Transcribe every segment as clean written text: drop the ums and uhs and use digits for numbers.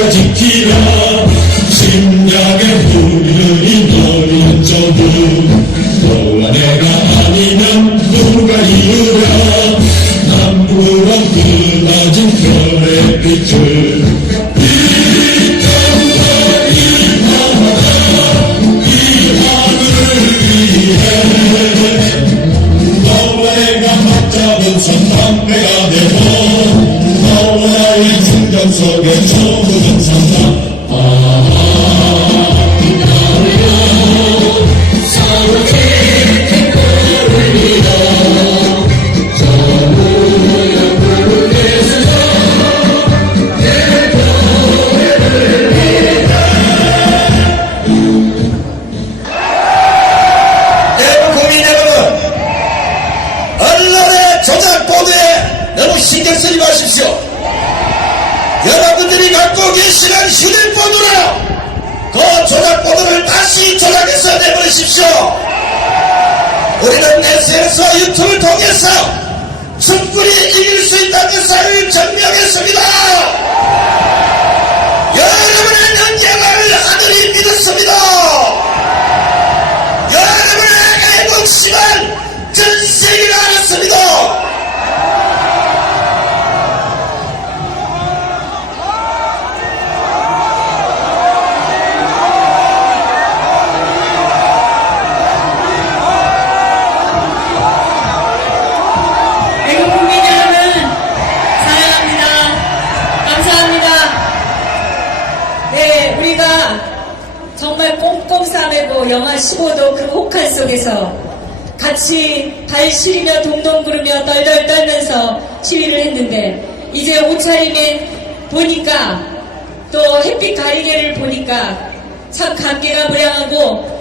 누가 지키라 심장의 훈련이 너는 전부 너와 내가 아니면 누가 이루랴 남부랑 그나진 별의 빛을 선담배가 되고 너와 나의 충전 속에 초보는 산다 신경 쓰지 마십시오. 여러분들이 갖고 계시는 휴대폰으로 그 조작본을 다시 조작해서 내버리십시오. 우리는 SNS와 유튜브를 통해서 충분히 이길 수 있다는 것을 증명했습니다. 여러분의 능력을 하늘이 믿었습니다. 여러분의 애국심은 전 세계가 알았습니다. 정말 꽁꽁 싸매고 영하 15도 그 혹한 속에서 같이 발 시리며 동동 구르며 덜덜 떨면서 시위를 했는데 이제 옷차림에 보니까 또 햇빛 가리개를 보니까 참 감개가 무량하고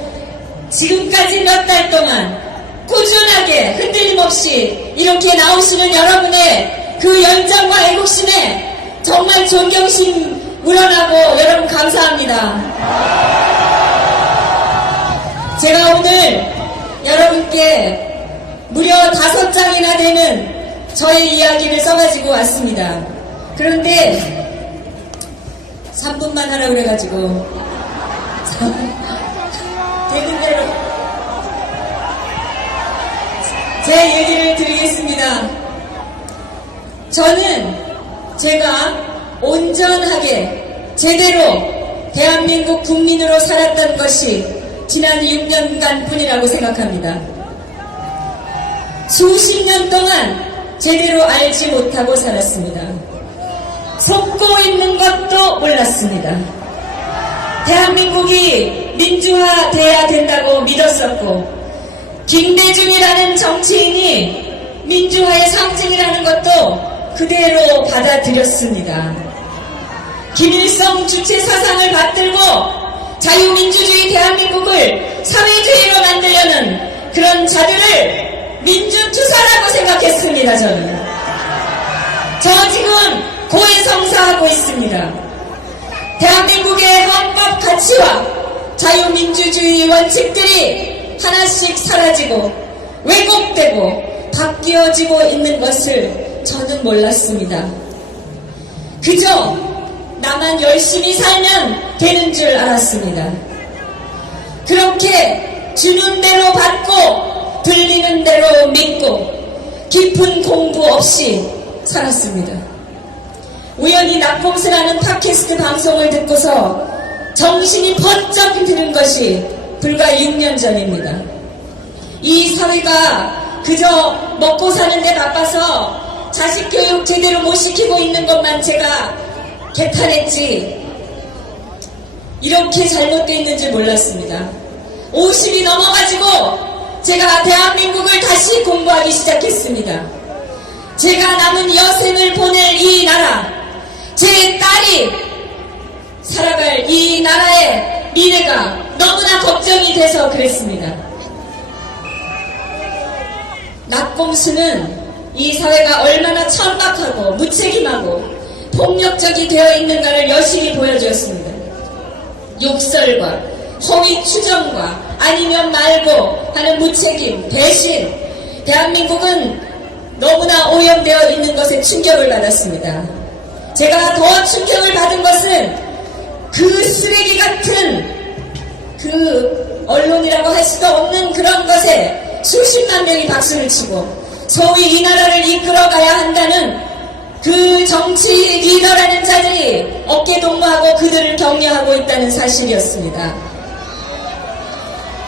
지금까지 몇 달 동안 꾸준하게 흔들림 없이 이렇게 나오시는 여러분의 그 열정과 애국심에 정말 존경심 우러나고 여러분 감사합니다. 제가 오늘 여러분께 무려 5장이나 되는 저의 이야기를 써가지고 왔습니다. 그런데 3분만 하라고 그래가지고 되는 대로 제 얘기를 드리겠습니다. 저는 제가 온전하게 제대로 대한민국 국민으로 살았던 것이 지난 6년간 뿐이라고 생각합니다. 수십 년 동안 제대로 알지 못하고 살았습니다. 속고 있는 것도 몰랐습니다. 대한민국이 민주화돼야 된다고 믿었었고 김대중이라는 정치인이 민주화의 상징이라는 것도 그대로 받아들였습니다. 김일성 주체 사상을 받들고 자유민주주의 대한민국을 사회주의로 만들려는 그런 자들을 민주투사라고 생각했습니다. 저는 저 지금 고해성사하고 있습니다. 대한민국의 헌법 가치와 자유민주주의 원칙들이 하나씩 사라지고 왜곡되고 바뀌어지고 있는 것을 저는 몰랐습니다. 그저 나만 열심히 살면 되는 줄 알았습니다. 그렇게 주는 대로 받고 들리는 대로 믿고 깊은 공부 없이 살았습니다. 우연히 낙봉스라는 팟캐스트 방송을 듣고서 정신이 번쩍 드는 것이 불과 6년 전입니다. 이 사회가 그저 먹고 사는데 바빠서 자식 교육 제대로 못 시키고 있는 것만 제가 개탄했지 이렇게 잘못되어 있는 줄 몰랐습니다. 50이 넘어가지고 제가 대한민국을 다시 공부하기 시작했습니다. 제가 남은 여생을 보낼 이 나라, 제 딸이 살아갈 이 나라의 미래가 너무나 걱정이 돼서 그랬습니다. 낙곰수는 이 사회가 얼마나 천박하고 무책임하고 폭력적이 되어 있는가를 여실히 보여주었습니다. 욕설과 허위 추정과 아니면 말고 하는 무책임, 배신, 대한민국은 너무나 오염되어 있는 것에 충격을 받았습니다. 제가 더 충격을 받은 것은 그 쓰레기 같은 그 언론이라고 할 수가 없는 그런 것에 수십만 명이 박수를 치고 소위 이 나라를 이끌어가야 한다는 그 정치 리더라는 자들이 어깨동무하고 그들을 격려하고 있다는 사실이었습니다.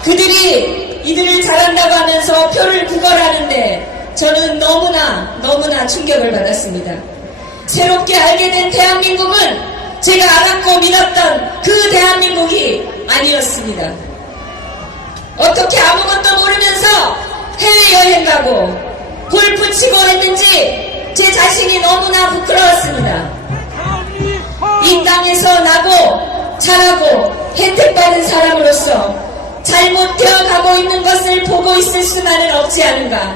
그들이 이들을 잘한다고 하면서 표를 구걸하는데 저는 너무나 충격을 받았습니다. 새롭게 알게 된 대한민국은 제가 알았고 믿었던 그 대한민국이 아니었습니다. 어떻게 아무것도 모르면서 해외여행 가고 골프 치고 했는지 제 자신이 너무나 부끄러웠습니다. 이 땅에서 나고 자라고 혜택받은 사람으로서 잘못되어 가고 있는 것을 보고 있을 수만은 없지 않은가.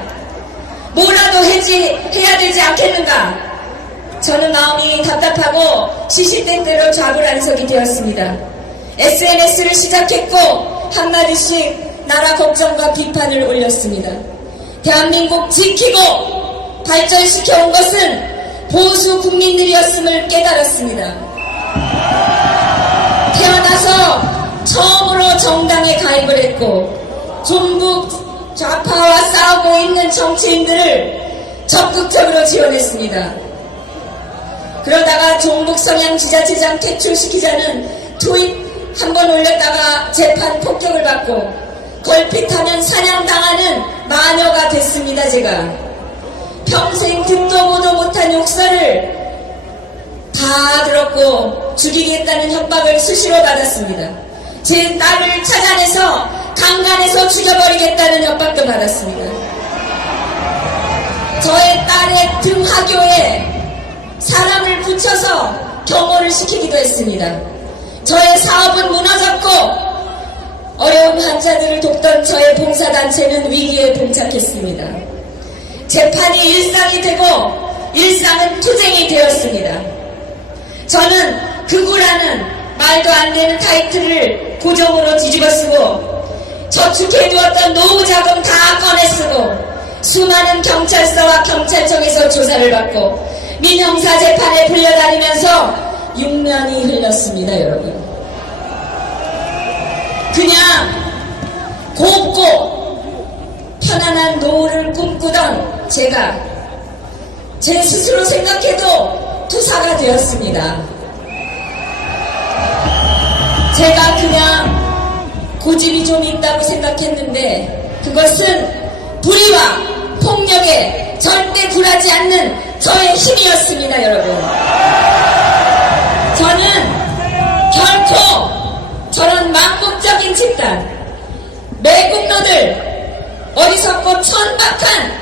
뭐라도 해야 되지 않겠는가. 저는 마음이 답답하고 시시때때로 좌불안석이 되었습니다. SNS를 시작했고 한마디씩 나라 걱정과 비판을 올렸습니다. 대한민국 지키고 발전시켜온 것은 보수 국민들이었음을 깨달았습니다. 태어나서 처음으로 정당에 가입을 했고 종북 좌파와 싸우고 있는 정치인들을 적극적으로 지원했습니다. 그러다가 종북 성향 지자체장 퇴출시키자는 트윗 한 번 올렸다가 재판 폭격을 받고 걸핏하면 사냥당하는 마녀가 됐습니다. 제가 평생 듣도 보도 못한 욕설을 다 들었고 죽이겠다는 협박을 수시로 받았습니다. 제 딸을 찾아내서 강간해서 죽여버리겠다는 협박도 받았습니다. 저의 딸의 등하교에 사람을 붙여서 경호를 시키기도 했습니다. 저의 사업은 무너졌고 어려운 환자들을 돕던 저의 봉사단체는 위기에 봉착했습니다. 재판이 일상이 되고 일상은 투쟁이 되었습니다. 저는 극우라는 말도 안 되는 타이틀을 고정으로 뒤집어 쓰고 저축해두었던 노후 자금 다 꺼내 쓰고 수많은 경찰서와 경찰청에서 조사를 받고 민형사 재판에 불려다니면서 6년이 흘렀습니다. 여러분. 그냥 곱고 편안한 노후를 꿈꾸던 제가 제 스스로 생각해도 투사가 되었습니다. 제가 그냥 고집이 좀 있다고 생각했는데 그것은 불의와 폭력에 절대 굴하지 않는 저의 힘이었습니다. 여러분. 저는 결코 저런 망국적인 집단, 매국노들, 어리석고 천박한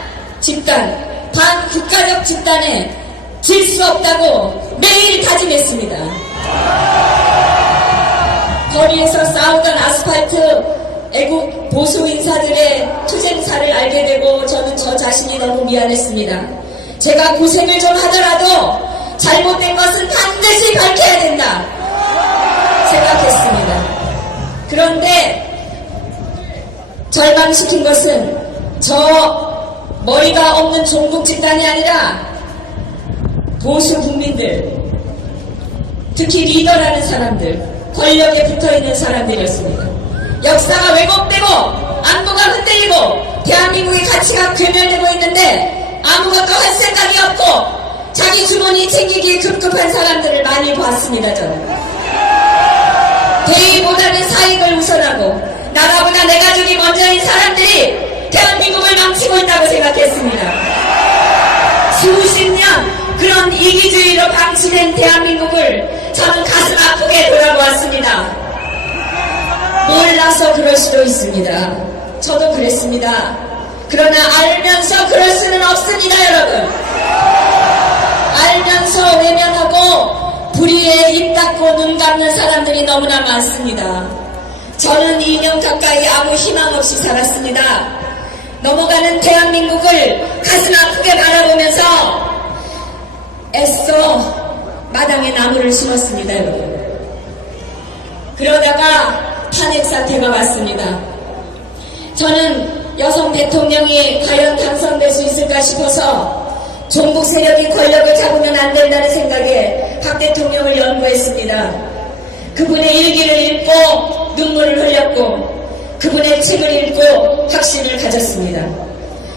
집단, 반국가적 집단에 질 수 없다고 매일 다짐했습니다. 거리에서 싸우던 아스팔트 애국 보수 인사들의 투쟁사를 알게 되고 저는 저 자신이 너무 미안했습니다. 제가 고생을 좀 하더라도 잘못된 것은 반드시 밝혀야 된다 생각했습니다. 그런데 절망시킨 것은 저 머리가 없는 종북 집단이 아니라 보수 국민들, 특히 리더라는 사람들, 권력에 붙어있는 사람들이었습니다. 역사가 왜곡되고 안보가 흔들리고 대한민국의 가치가 괴멸되고 있는데 아무것도 할 생각이 없고 자기 주머니 챙기기에 급급한 사람들을 많이 봤습니다. 저는 대의보다는 사익을 우선하고 나라보다 내 가족이 먼저인 사람들이 대한민국을 망치고 있다고 생각했습니다. 수십 년 그런 이기주의로 방치된 대한민국을 저는 가슴 아프게 돌아보았습니다. 몰라서 그럴 수도 있습니다. 저도 그랬습니다. 그러나 알면서 그럴 수는 없습니다. 여러분. 알면서 외면하고 불의에 입 닫고 눈 감는 사람들이 너무나 많습니다. 저는 2년 가까이 아무 희망 없이 살았습니다. 넘어가는 대한민국을 가슴 아프게 바라보면서 애써 마당에 나무를 심었습니다. 여러분. 그러다가 탄핵 사태가 왔습니다. 저는 여성 대통령이 과연 당선될 수 있을까 싶어서 종북 세력이 권력을 잡으면 안 된다는 생각에 박 대통령을 연구했습니다. 그분의 일기를 읽고 눈물을 흘렸고 그분의 책을 읽고 확신을 가졌습니다.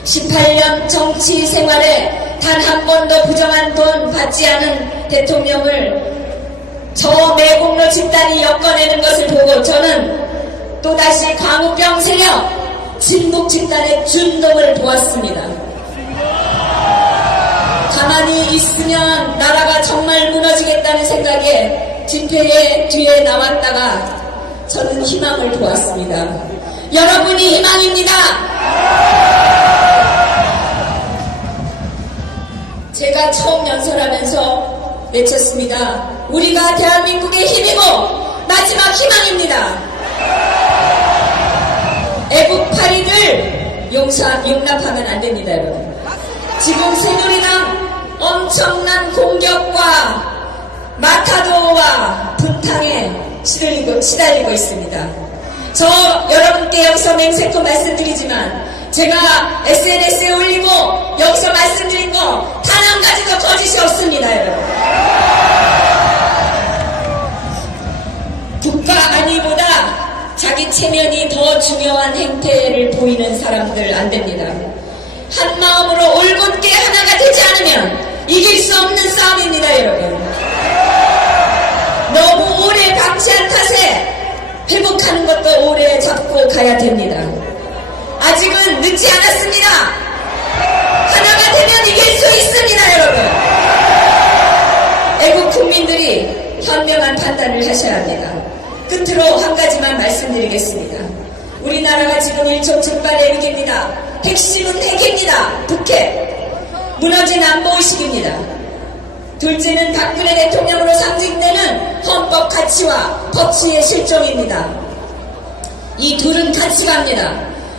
18년 정치 생활에 단 한 번도 부정한 돈 받지 않은 대통령을 저 매국노 집단이 엮어내는 것을 보고 저는 또다시 광우병 세력 진북 집단의 준동을 보았습니다. 가만히 있으면 나라가 정말 무너지겠다는 생각에 집회의 뒤에 나왔다가 저는 희망을 보았습니다. 여러분이 희망입니다. 제가 처음 연설하면서 외쳤습니다. 우리가 대한민국의 힘이고 마지막 희망입니다. 애국파리들 용납하면 안 됩니다, 여러분. 지금 새누리당 엄청난 공격과 마타도와 분탕에 시달리고 있습니다. 저 여러분께 여기서 맹세코 말씀드리지만 제가 SNS에 올리고 여기서 말씀드린 거 단 한 가지도 거짓이 없습니다, 여러분. 국가 안위보다 자기 체면이 더 중요한 행태를 보이는 사람들 안 됩니다. 한 마음으로 올곧게 하나가 되지 않으면 이길 수 없는 싸움입니다, 여러분. 너무 오래 방치한 탓에 회복하는 것도 오래 잡고 가야 됩니다. 아직은 늦지 않았습니다. 하나가 되면 이길 수 있습니다, 여러분. 애국 국민들이 현명한 판단을 하셔야 합니다. 끝으로 한 가지만 말씀드리겠습니다. 우리나라가 지금 일촉즉발의 위기입니다. 핵심은 핵입니다. 북핵. 무너진 안보의식입니다. 둘째는 박근혜 대통령으로 상징되는 헌법 가치와 법치의 실종입니다. 이 둘은 같이 갑니다.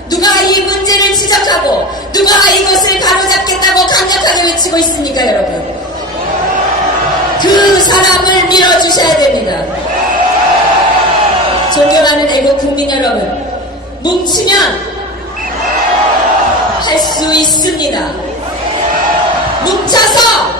누가 이 문제를 지적하고 누가 이것을 바로잡겠다고 강력하게 외치고 있습니까, 여러분? 그 사람을 밀어주셔야 됩니다. 존경하는 애국 국민 여러분, 뭉치면 할 수 있습니다. 뭉쳐서